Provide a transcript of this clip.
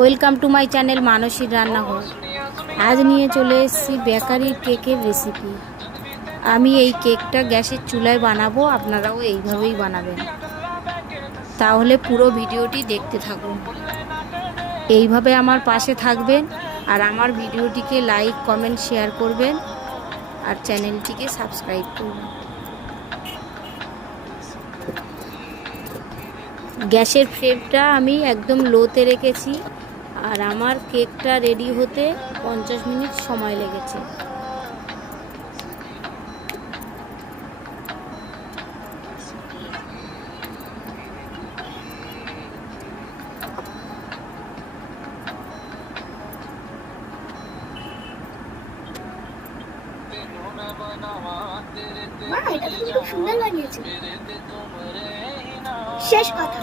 Welcome to my channel মানসীর রান্নাঘর। আজ নিয়ে চলে এসেছি বেকারির কেকের রেসিপি। আমি এই কেকটা গ্যাসের চুলায় বানাবো, আপনারাও এইভাবেই বানাবেন। তাহলে পুরো ভিডিওটি দেখতে থাকুন। এইভাবে আমার পাশে থাকবেন আর আমার ভিডিওটিকে লাইক কমেন্ট শেয়ার করবেন আর চ্যানেলটিকে সাবস্ক্রাইব করবেন। গ্যাসের ফ্লেমটা আমি একদম লোতে রেখেছি আর আমার কেকটা রেডি হতে 50 মিনিট সময় লেগেছে। মা, এটা তো খুব সুন্দর বানিয়েছে। শেষ কথা।